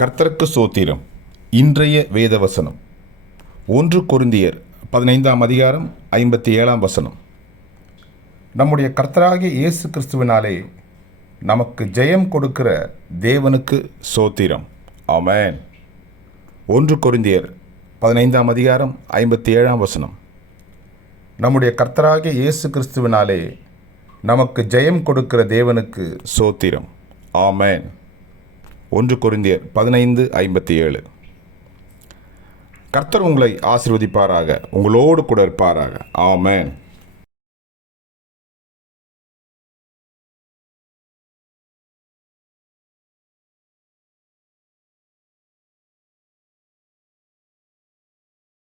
கர்த்தருக்கு சோத்திரம். இன்றைய வேதவசனம் 1 கொரிந்தியர் 15ஆம் அதிகாரம் 57ஆம் வசனம். நம்முடைய கர்த்தராகிய இயேசு கிறிஸ்துவினாலே நமக்கு ஜெயம் கொடுக்கிற தேவனுக்கு சோத்திரம். ஆமென். 1 கொரிந்தியர் 15ஆம் அதிகாரம் 57ஆம் வசனம். நம்முடைய கர்த்தராகிய இயேசு கிறிஸ்துவினாலே நமக்கு ஜெயம் கொடுக்கிற தேவனுக்கு சோத்திரம். ஆமென். 1 கொரிந்தியர் 15:57. கர்த்தர் உங்களை ஆசீர்வதிப்பாராக, உங்களோடு கூட இருப்பாராக. ஆமென்.